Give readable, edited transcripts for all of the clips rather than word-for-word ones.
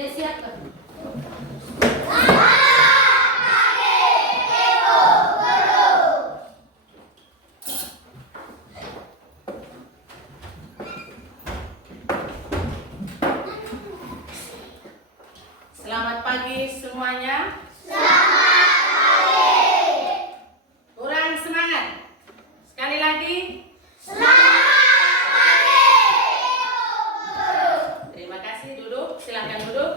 Ya siap Kak. Selamat pagi semuanya. Kurang semangat. Sekali lagi. Terima kasih, duduk. Silakan duduk.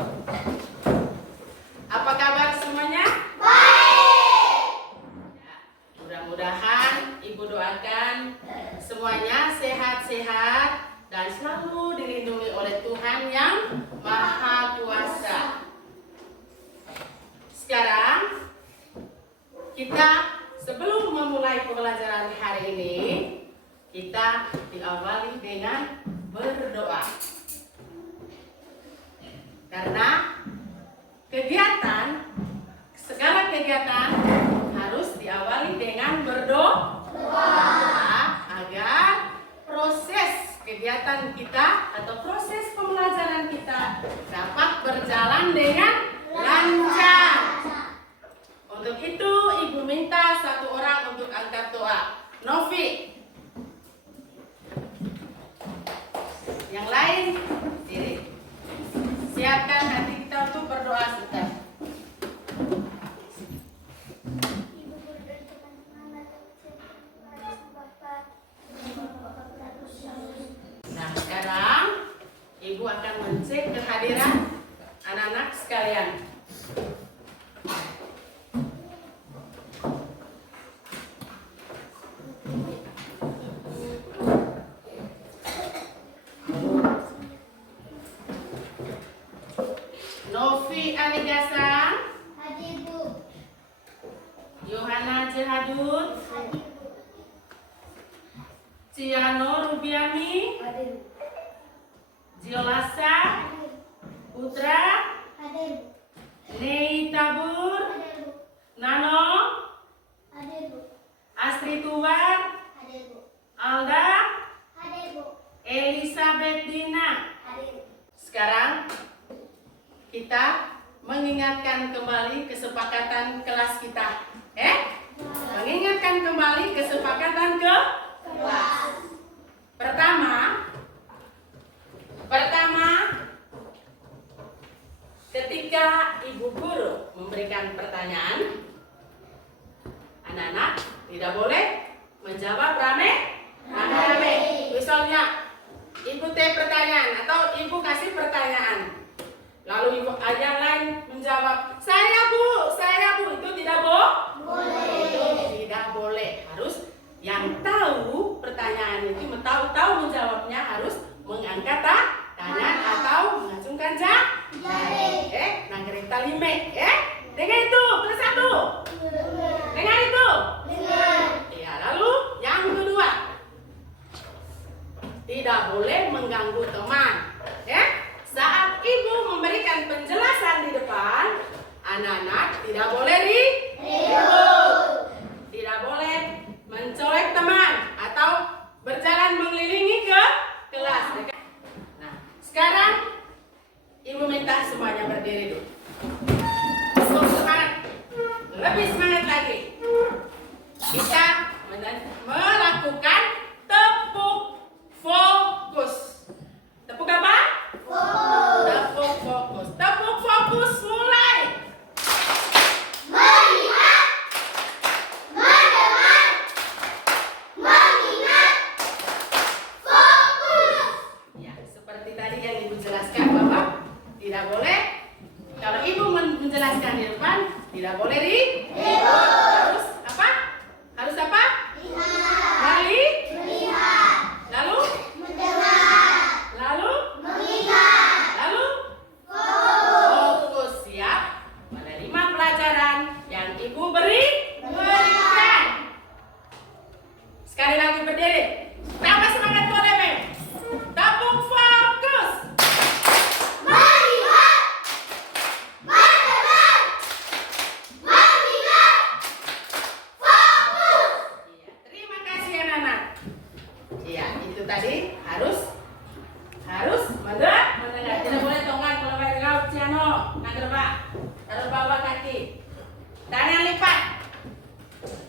Apa kabar semuanya? Ya, mudah-mudahan Ibu doakan semuanya sehat-sehat dan selalu dilindungi oleh Tuhan yang Maha Kuasa. Sekarang kita sebelum memulai pembelajaran hari ini, kita diawali dengan berdoa. Karena segala kegiatan harus diawali dengan berdoa agar proses kegiatan kita atau proses pembelajaran kita dapat berjalan dengan lancar. Untuk itu Ibu minta satu orang untuk angkat doa. Novi. Yang lain diri. Siapkan hati kita untuk berdoa sebentar. Nah, sekarang Ibu akan mencek kehadiran anak-anak sekalian. Novi Aligasan, Hadir Bu. Yohana Jehadun, Hadir Bu. Ciano Rubiani, Hadir Bu. Jiolasa, Hadir. Putra, Hadir Bu. Nei Tabur, Hadir Bu. Nano, Hadir Bu. Astri Tuan, Hadir Bu. Alda, Hadir Bu. Elizabeth Dina. Hadir Bu. Sekarang kita mengingatkan kembali kesepakatan kelas kita. Mengingatkan kembali kesepakatan ke kelas. Pertama, ketika Ibu Guru memberikan pertanyaan, anak-anak tidak boleh menjawab rame-rame. Misalnya, Ibu teh pertanyaan atau Ibu kasih pertanyaan. Lalu Ibu yang lain menjawab, saya bu, itu tidak boleh. Itu tidak boleh. Harus yang tahu pertanyaan itu, tahu menjawabnya harus mengangkat tangan atau mengacungkan jari. Nanggerin talime. Dengar itu, bersatu. Dengar itu. Ya, lalu yang kedua, tidak boleh mengganggu teman. Saat Ibu memberikan penjelasan di depan, anak-anak tidak boleh ribut. Tidak boleh mencolek teman atau berjalan mengelilingi ke kelas. Nah, sekarang Ibu minta semuanya berdiri dulu. Semangat. Lebih semangat lagi. Kita melakukan tepuk fokus. Tepuk apa? Tepuk fokus. Tepuk fokus mulai. Melihat, mendengar, mengingat, fokus. Ya, seperti tadi yang Ibu jelaskan bahwa tidak boleh, kalau Ibu menjelaskan di depan, tidak boleh harus apa? Harus apa? Melihat, Lalu? mendengar, Lalu? mengingat, Lalu? fokus. Fokus, siap menerima pelajaran yang Ibu berikan. Sekali lagi berdiri. Tambah semangat boleh, Mem. Tepuk fokus. Melihat, mendengar, mengingat. piano. Nah, gerbak. Taruh bawah kaki. Tangan lipat.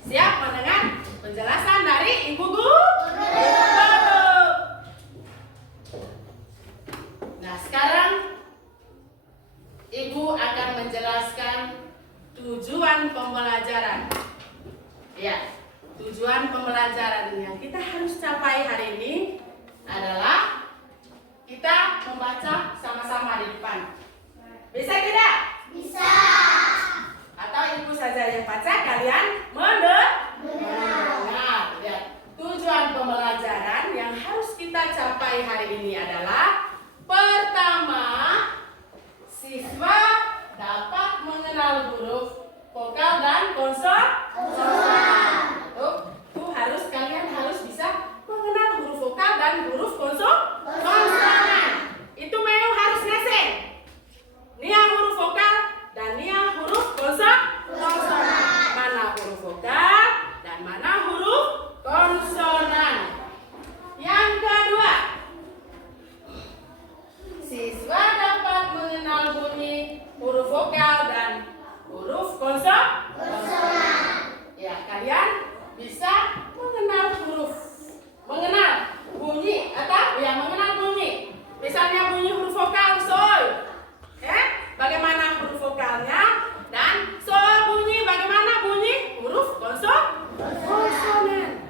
Siap mendengar penjelasan dari Ibu Guru? Nah, sekarang Ibu akan menjelaskan tujuan pembelajaran. Ya, tujuan pembelajaran yang kita harus capai hari ini adalah kita membaca sama-sama di depan. Bisa tidak? Bisa. Atau Ibu saja yang baca, kalian mendengar. Lihat, tujuan pembelajaran yang harus kita capai hari ini adalah pertama, siswa dapat mengenal huruf vokal dan konsonan. Tuh harus kalian harus bisa mengenal huruf vokal dan huruf konsonan. Itu mau harus ngasih. Nia huruf vokal dan nia huruf konsonan. Mana huruf vokal dan mana huruf konsonan. Yang kedua, siswa dapat mengenal bunyi huruf vokal dan huruf konsonan. Ya, kalian bisa mengenal bunyi atau ya mengenal bunyi. Misalnya bunyi huruf vokal soy. Bagaimana huruf vokalnya dan so bunyi bagaimana bunyi huruf konsonan.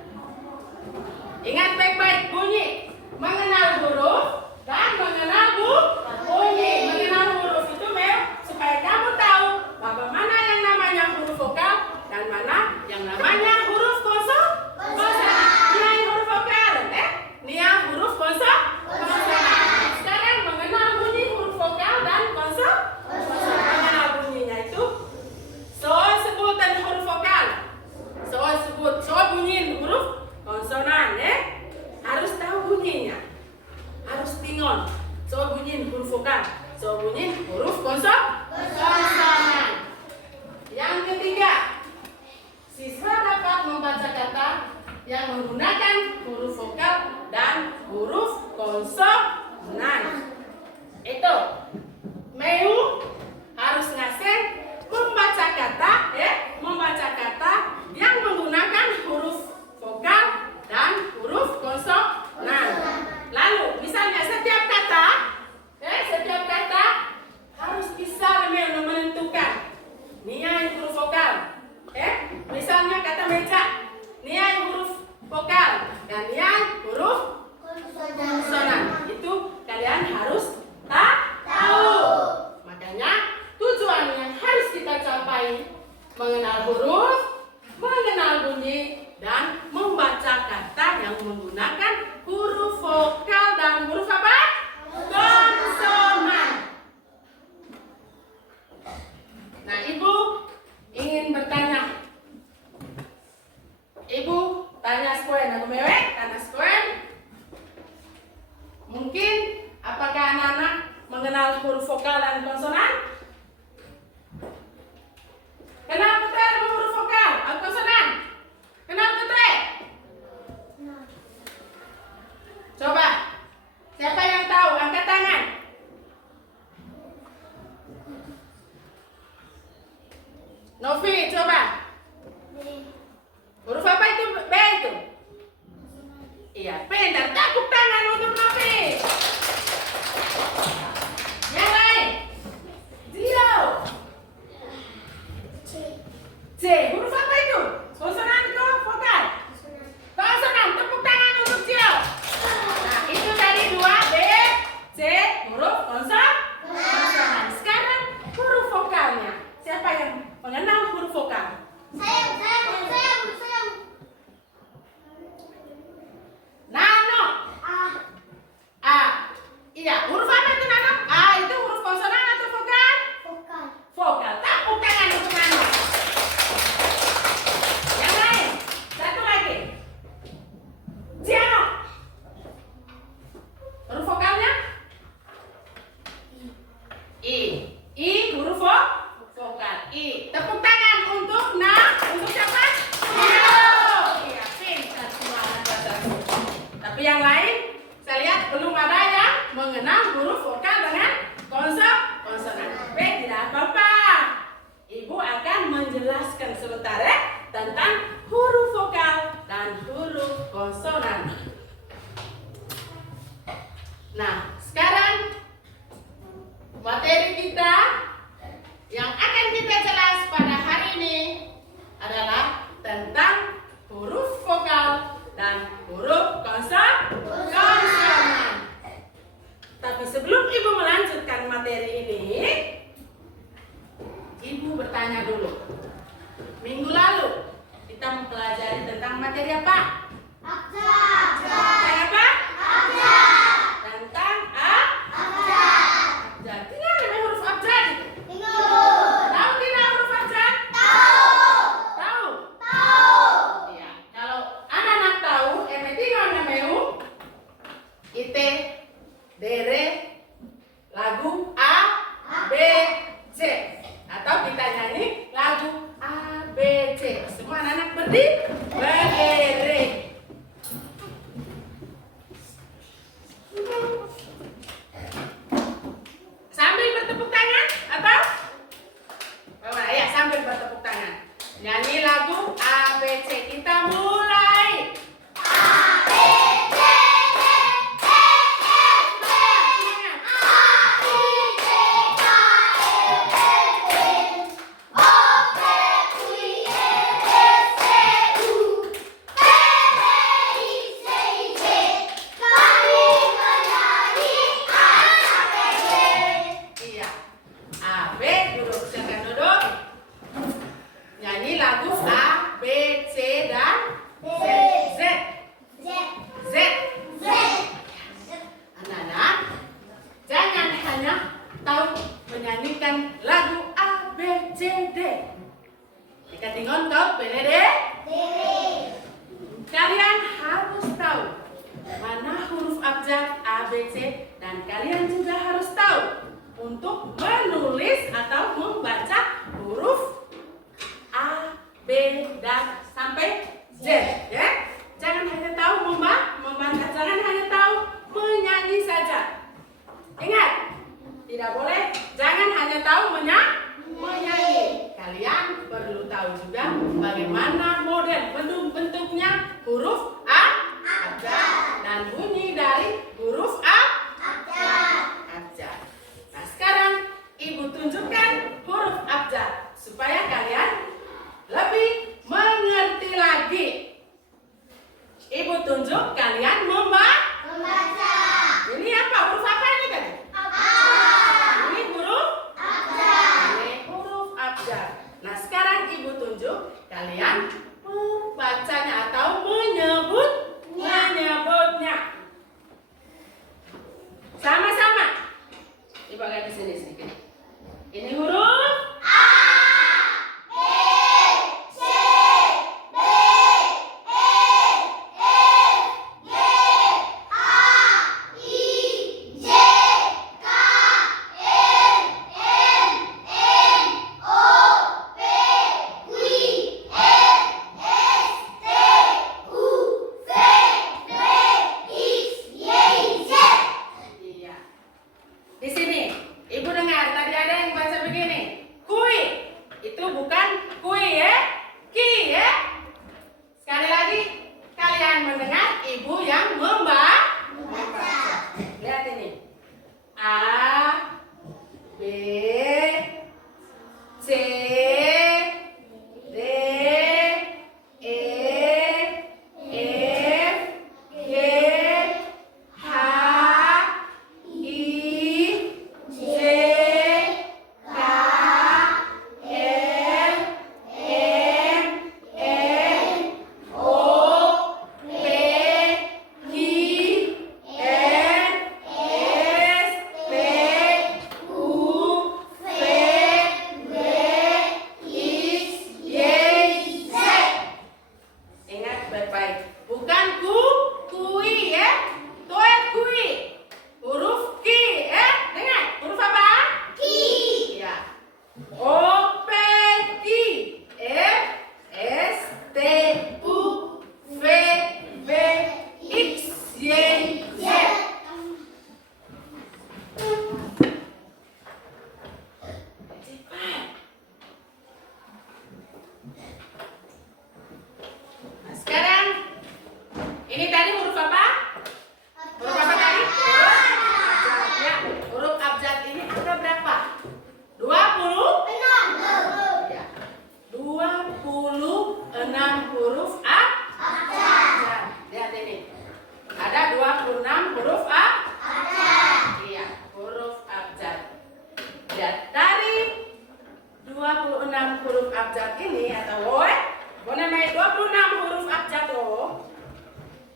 Ingat baik-baik bunyi, mengenal huruf dan mengenal bunyi. Mengenal huruf itu supaya kamu tahu bagaimana yang namanya huruf vokal dan mana yang namanya huruf konsonan. Nia huruf vokal, nia huruf konsonan. Sekarang mengenal bunyi huruf vokal dan konsonan. Mengenal bunyinya itu so sebutan huruf vokal, so bunyi huruf konsonan, harus tahu bunyinya, harus tingon. So bunyi huruf vokal, so bunyi huruf konsonan. Yang ketiga, siswa dapat membaca kata yang menggunakan huruf vokal dan huruf konsonan. Itu Meu harus ngasih membaca kata yang menggunakan huruf vokal dan huruf konsonan. Lalu misalnya setiap kata harus bisa menentukan nia huruf vokal. Misalnya kata meja, nia huruf vokal dan nia huruf konsonan. Itu kalian harus tahu. Makanya tujuan yang harus kita capai mengenal huruf, mengenal bunyi, dan membaca kata yang menggunakan huruf vokal dan huruf apa? Konsonan. Nah, Ibu ingin bertanya. Ibu tanya sekuen, aku mewek, tanya sekuen. Mungkin apakah anak-anak mengenal huruf vokal dan konsonan? Kenal betul huruf vokal atau konsonan? Kenal betul? Coba, siapa yang tahu? Angkat tangan. Novi, coba. Huruf apa itu? B itu? Iya, pintar. Tepuk tangan untuk Novi. Yang lain? Zero. C. Huruf apa itu? Konsonan atau vokal? Konsonan. Tepuk tangan untuk Zero. Nah, itu tadi 2 B, C, huruf konsonan. Sekarang huruf vokalnya. Siapa yang mengenal huruf vokal? materi kita yang akan kita jelas pada hari ini adalah tentang huruf vokal dan huruf konsonan. Tapi sebelum Ibu melanjutkan materi ini, Ibu bertanya dulu. Minggu lalu kita mempelajari tentang materi apa? Abjad. Tentang apa? Abjad. Tentang Abjad. abjad. Tidak ada huruf abjad itu. Ingat. Tahu tidak huruf abjad? Tahu. Tahu? Tahu. Iya. Kalau anak-anak tahu, tinggal nameu, ite, dere, lagu A, B, C. Atau kita nyanyi lagu A, B, C. Semua anak-anak berdiri. Sambil bertepuk tangan atau? Ya, sambil bertepuk tangan. Nyanyi lagu A, B, C. Kita mulai. Iya. A, B, duduk. Silakan duduk. Nyanyi lagu A, B, C, dan Z. Z. Anak-anak, jangan hanya tahu menyanyikan lagu A, B, C, D. Jika tingon kau pilih D, kalian harus tahu mana huruf abjad A, B, C, dan kalian juga harus tahu untuk menulis atau membaca huruf A, B, dan sampai Z, ya. Jangan hanya tahu membaca, jangan hanya tahu menyanyi saja. Ingat, tidak boleh, jangan hanya tahu menyanyi. Kalian perlu tahu juga bagaimana model bentuknya huruf A, abjad, dan bunyi dari huruf A, abjad. Nah, sekarang Ibu tunjukkan huruf abjad supaya kalian lebih mengerti lagi. Ibu tunjuk kalian Membaca. ini apa? Huruf apa ini tadi? Abjad. Ini huruf Abjad. Ya, dari 26 huruf abjad ini atau namanya 26 huruf abjad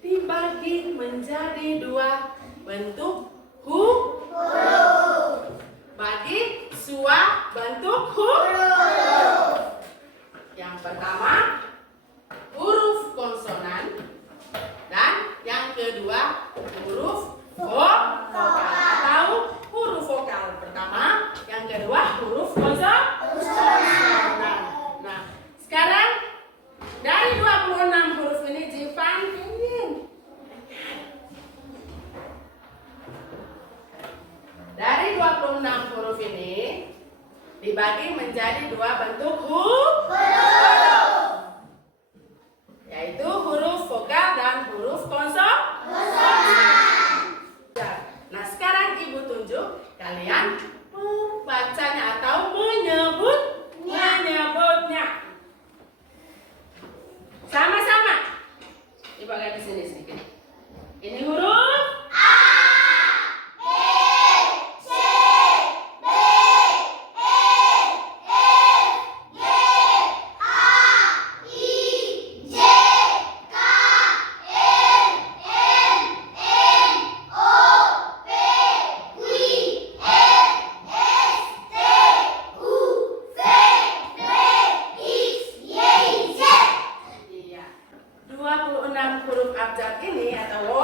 dibagi menjadi dua bentuk huruf. Bagi sua bentuk huruf. Yang pertama huruf konsonan dan yang kedua huruf vokal atau huruf vokal. Pertama, yang kedua huruf konsonan. Nah, sekarang dari 26 huruf ini Jivan ingin dari 26 huruf ini dibagi menjadi dua bentuk huruf, yaitu huruf vokal dan huruf konsonan. Nah, sekarang Ibu tunjuk kalian membacanya atau menyebutnya. Sama-sama. Ibu lihat di sini sedikit. Ini huruf A, B, C, D, E, F, G, H, I, J, K, L, M, N, O, P, Q, R, S, T, U, V, W, X, Y, Z. Iya. 26 huruf abjad ini atau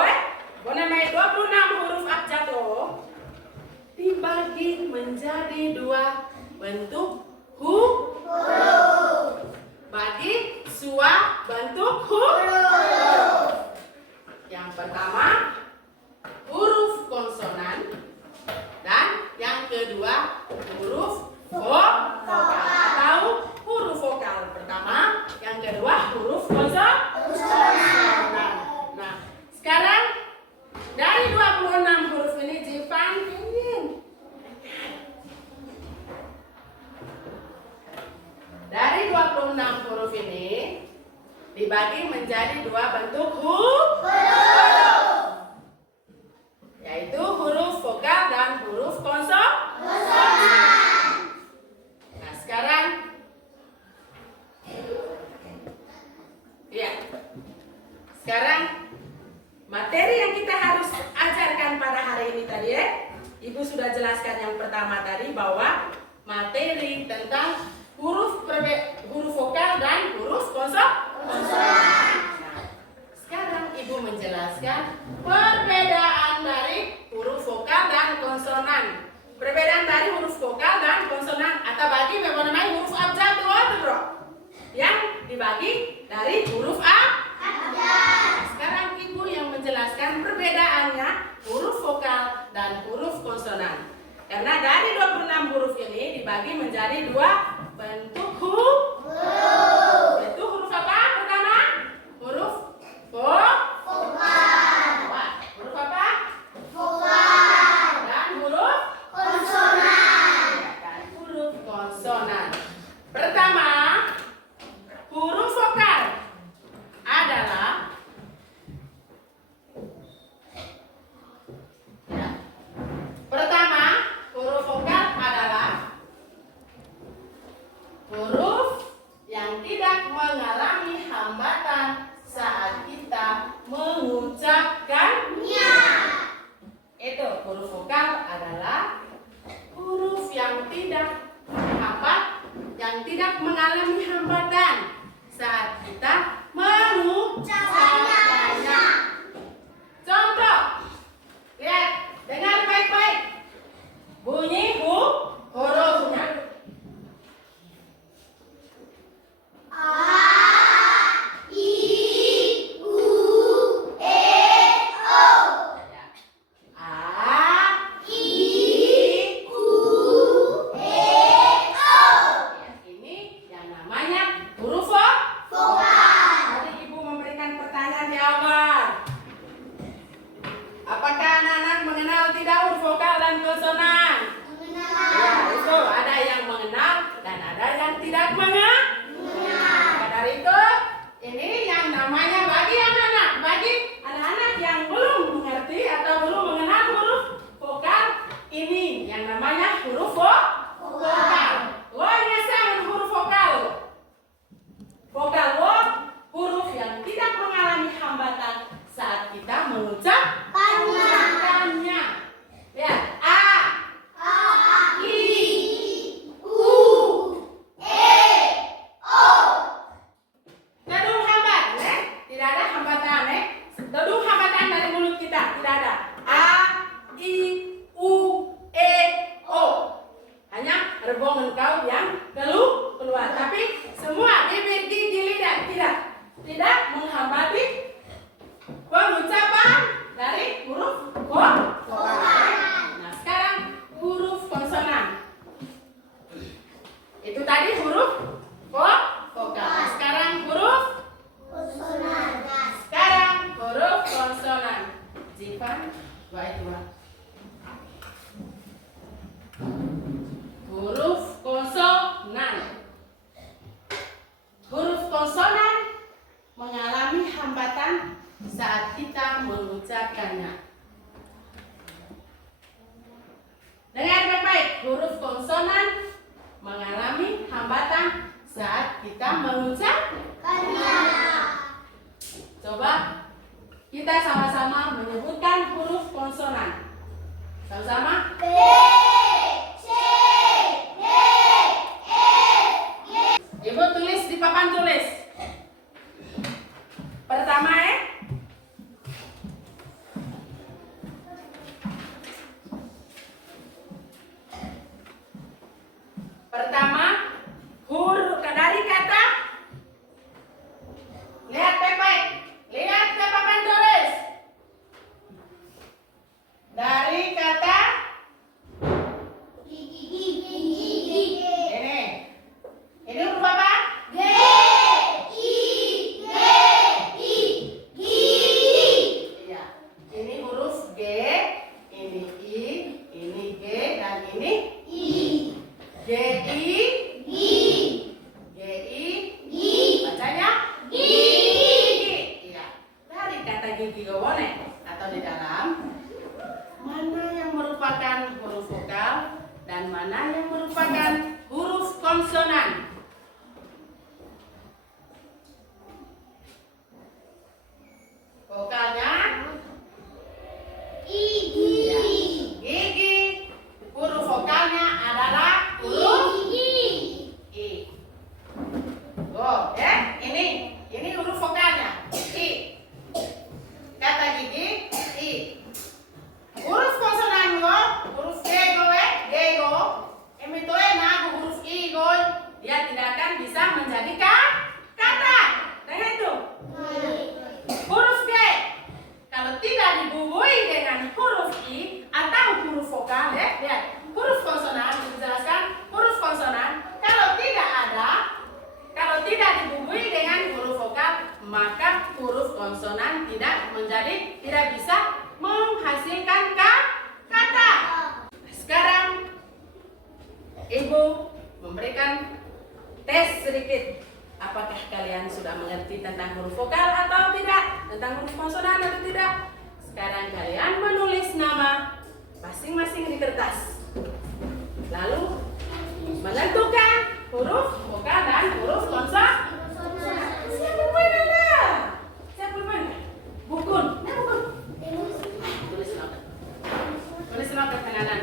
namanya 26 huruf abjad dibagi menjadi dua bentuk huruf. Bagi sua bentuk huruf. Yang pertama huruf konsonan dan yang kedua huruf vokal atau huruf vokal. Pertama, yang kedua huruf konsonan. Nah, sekarang dari 26 huruf ini Jivan ingin dari 26 huruf ini dibagi menjadi dua bentuk huruf, yaitu huruf vokal dan huruf konsonan. Nah, sekarang materi yang kita harus ajarkan pada hari ini tadi Ibu sudah jelaskan yang pertama tadi bahwa materi tentang huruf vokal dan huruf konsonan. Nah, sekarang Ibu menjelaskan perbedaan dari huruf vokal dan konsonan. Perbedaan dari huruf vokal dan konsonan atau bagi namanya huruf abjad bro. Yang dibagi dari huruf abjad. Sekarang Ibu yang menjelaskan perbedaannya huruf vokal dan huruf konsonan. Karena dari 26 huruf ini dibagi menjadi dua bentuk huruf. Itu huruf apa? Pertama, huruf vokal. Huruf apa? Vokal. Dan huruf Konsonan. dan huruf konsonan. Pertama, huruf vokal adalah huruf yang tidak mengalami hambatan saat kita mengucapkannya. Itu huruf vokal adalah huruf yang tidak mengalami hambatan saat kita mengucapkannya. Contoh, lihat, dengar baik-baik. Bunyi hurufnya. A, I, U, E, O. A, I, U, E, O. ya, ini yang namanya huruf vokal. Vokal. Tadi Ibu memberikan pertanyaan engkau yang keluar. Tapi semua bibir, gigi, lidah tidak menghambati pengucapan dari huruf vokal. Nah, sekarang huruf konsonan. Itu tadi huruf vokal. Nah, sekarang huruf konsonan. Zivan, baik dua. Huruf konsonan. Huruf konsonan mengalami hambatan saat kita mengucapkannya. Dengar baik-baik, huruf konsonan mengalami hambatan saat kita mengucapkannya. Coba kita sama-sama menyebutkan huruf konsonan. Sama-sama. B, C, D, E, G. Ibu tulis di papan tulis. Pertama Pertama, huruf dari kata. Lihat baik-baik. Lihat ke papan tulis. Dari kata Gigi. ini huruf apa? G, I, G, I, Gigi. Iya. Ini huruf G, ini I, ini G, dan ini I, G, I, Gi, G, I. Gi, Bacanya Gigi. Iya. Dari kata gigi gowone atau di dalam, mana yang merupakan huruf vokal dan mana yang merupakan huruf konsonan? Vokalnya Gigi. gigi. Huruf vokalnya adalah huruf Gigi. I. Oh, ini huruf vokalnya I. Kata gigi I. Huruf konsonan go, huruf G go emito na huruf I go, dia tidak akan bisa menjadi kata. Dengar itu. Huruf G kalau tidak dibumbui dengan huruf I atau huruf vokal, lihat huruf konsonan, dijelaskan huruf konsonan kalau tidak dibumbui dengan huruf vokal, maka huruf konsonan tidak bisa menghasilkan kata. Sekarang Ibu memberikan tes sedikit. Apakah kalian sudah mengerti tentang huruf vokal atau tidak? Tentang huruf konsonan atau tidak? Sekarang kalian menulis nama masing-masing di kertas. Lalu menentukan huruf vokal dan huruf konsonan. Siapa pemain Anda? Siapa pemain? Bukun. Tulis notet kanan.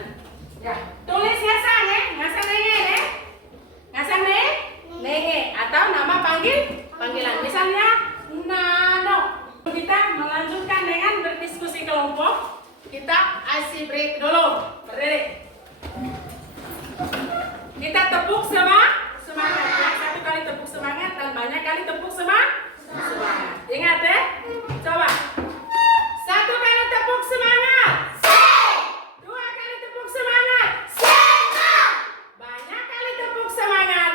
Ya, tulis ngasang ngasang nenge atau nama panggilan. Misalnya Nano. Kita melanjutkan dengan berdiskusi kelompok. Kita isi break dulu. Berdiri. Kita tepuk semangat. Satu kali tepuk semangat dan banyak kali tepuk semangat. Ingat ya. Coba. Satu kali tepuk semangat. Dua kali tepuk semangat. Banyak kali tepuk semangat.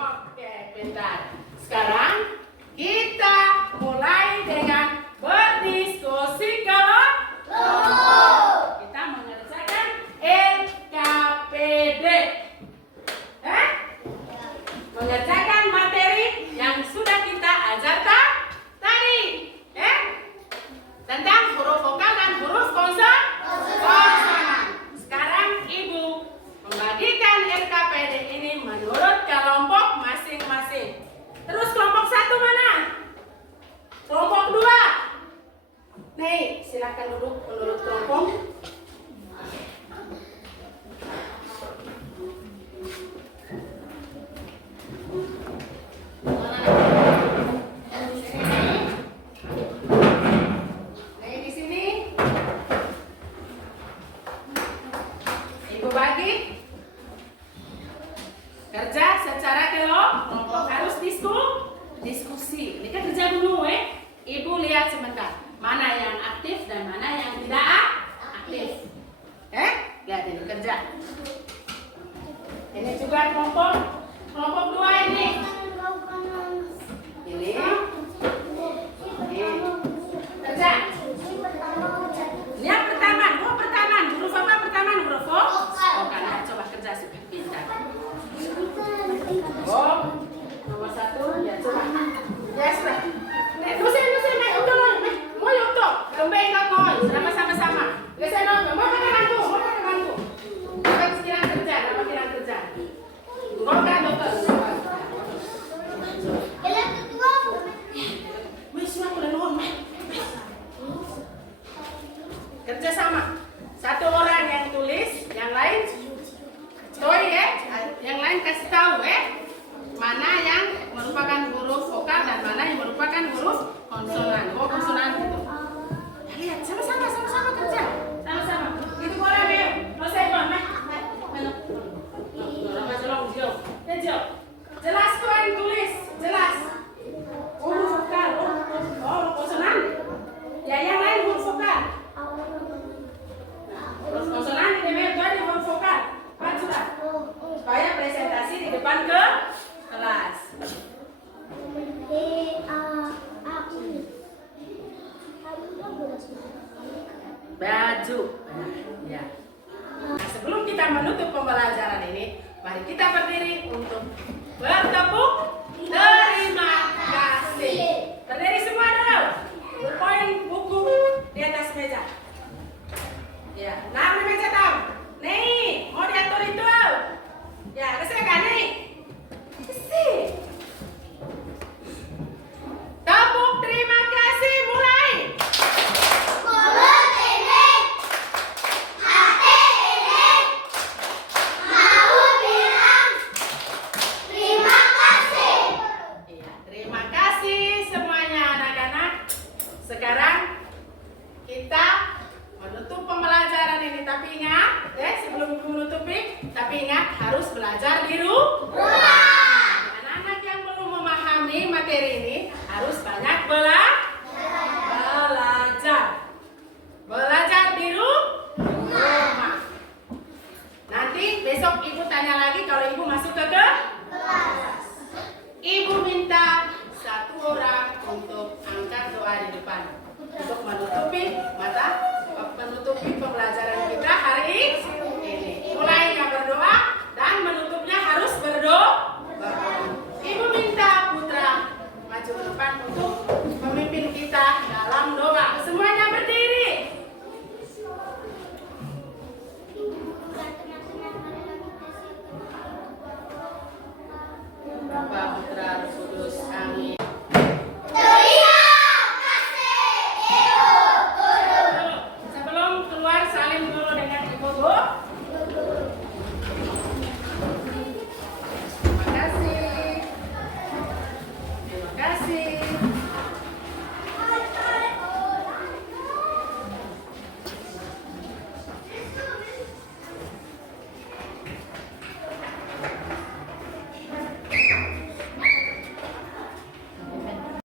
Oke, pintar. Sekarang kita mulai dengan berdiskusi kelompok. Kita mengerjakan LKPD. Mengerjakan materi yang sudah kita ajar tadi. Tentang huruf vokal dan huruf konsonan. Sekarang Ibu membagikan LKPD ini menurut kelompok masing-masing. Terus kelompok satu mana? Kelompok dua. Nih, silakan duduk menurut kelompok. lihat sebentar. Mana yang aktif dan mana yang tidak aktif. Lihat ini kerja. Ini juga kelompok 2 ini. Ini. Kerja. Ini yang pertama, huruf apa pertama huruf O? Vokal. Nah, coba kerja supaya pintar. Nomor 1, ya coba. Ya sudah. Nusin, udah mau yuk tuh. Kembali ke koi, sama-sama. Geser dong, mau pakai bangku. Dapat pikiran kerja. Ngomong dokter. Kerja sama. Satu orang yang tulis, yang lain story yang lain kasih tahu mana yang merupakan huruf vokal dan mana yang merupakan huruf konsonan. Konsonan itu. Lihat sama-sama kerja. Sama-sama. Itu boleh Mel. Selesai Bang. Jelas tuh yang tulis, jelas. Huruf vokal, huruf konsonan. Ya yang lain huruf vokal. Huruf konsonan di Mel itu ada huruf vokal. Sudah. Supaya presentasi di depan ke kelas. Baju. Ya. Nah, sebelum kita menutup pembelajaran ini, mari kita berdiri untuk bertepuk terima kasih. Berdiri semua dulu. Poin buku di atas meja. Ya, naruh di meja tahu. Nih, mau diatur itu. Ya, kesini kan nih. Kesini. Tepuk terima kasih mulai. Terima kasih semuanya anak-anak. Sekarang kita menutup pembelajaran ini. Tapi ingat, sebelum menutupi, tapi ingat harus belajar di rumah.